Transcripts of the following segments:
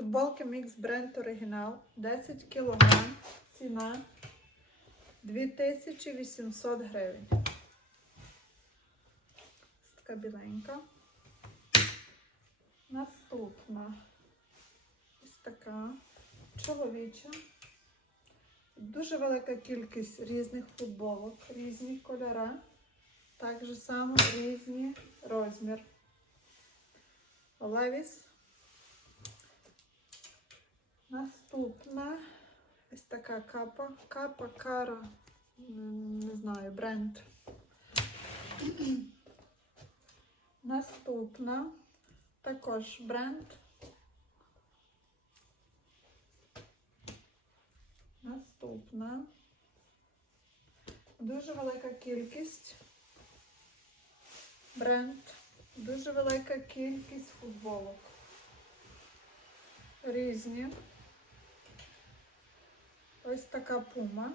Футболки Mix Бренд Оригінал 10 кг. Ціна 2800 гривень. Така біленька. Наступна. Ось така чоловіча. Дуже велика кількість різних футболок, різні кольори. Так само різні розмір. Левіс. Наступна ось така капа. Капа кара. Не знаю, бренд. Наступна також бренд. Наступна. Дуже велика кількість. Бренд. Дуже велика кількість футболок. Різні. Ось така пума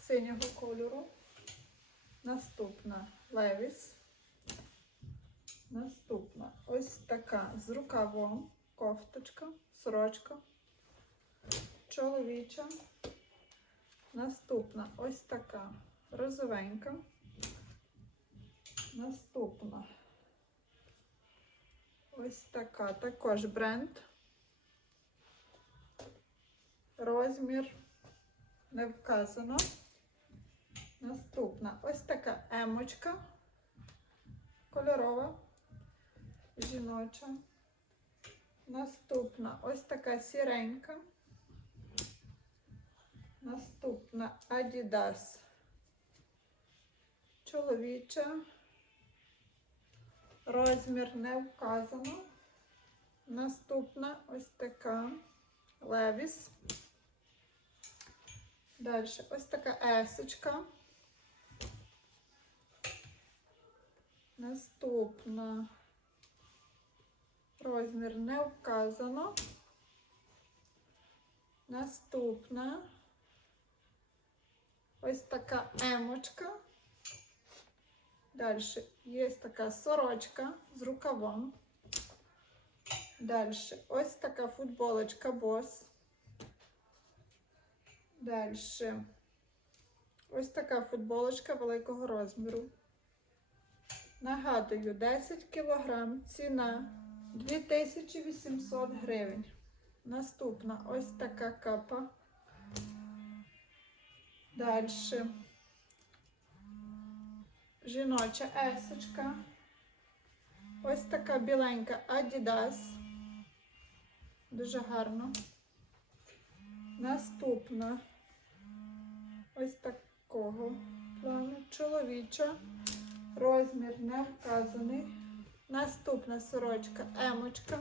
синього кольору. Наступна Левіс. Наступна ось така з рукавом кофточка, сорочка. Чоловіча. Наступна ось така розовенька. Наступна ось така також бренд. Розмір не вказано. Наступна ось така емочка кольорова, жіноча. Наступна ось така сіренька. Наступна Adidas чоловіча. Розмір не вказано. Наступна ось така Levi's. Далі ось така есочка. Наступна. Розмір не вказано. Наступна. Ось така емочка. Далі є така сорочка з рукавом. Далі ось така футболочка бос. Далі ось така футболочка великого розміру. Нагадую, 10 кг, ціна 2800 гривень. Наступна ось така капа. Далі. Жіноча есочка. Ось така біленька Adidas. Дуже гарно. Наступна. Ось такого плану. Чоловіча. Розмір не вказаний. Наступна сорочка емочка.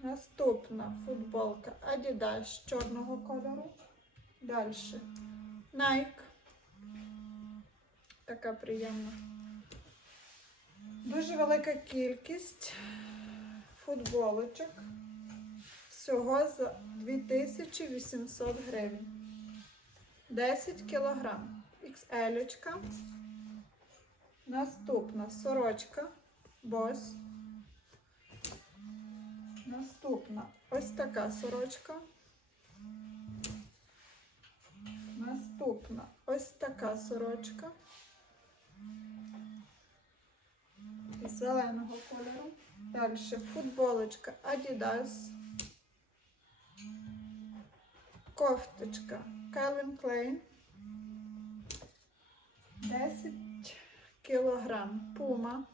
Наступна футболка Adidas чорного кольору. Далі. Nike. Така приємна. Дуже велика кількість футболочок. Всього за 2800 гривень. 10 кілограм. XL. Наступна сорочка. Бос. Наступна ось така сорочка. Наступна ось така сорочка. Зеленого кольору. Далі футболочка Adidas. Кофточка Calvin Klein. 10 кілограм. Пума.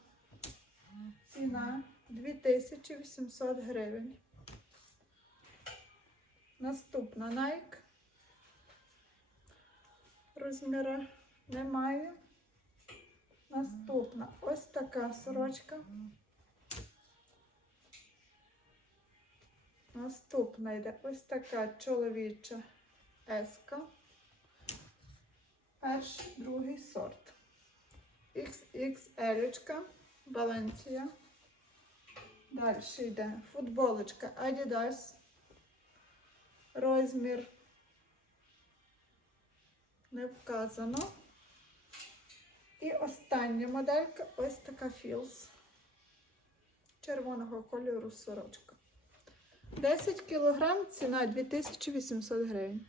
Ціна 2800 гривень. Наступна Nike. Розміра немає. Наступна ось така сорочка. Наступна йде ось така чоловіча еска. Перший, другий сорт. XXL, Валенція. Далі йде футболочка Adidas. Розмір не вказано. І остання моделька ось така Філс червоного кольору сорочка. 10 кілограм ціна 2800 гривень.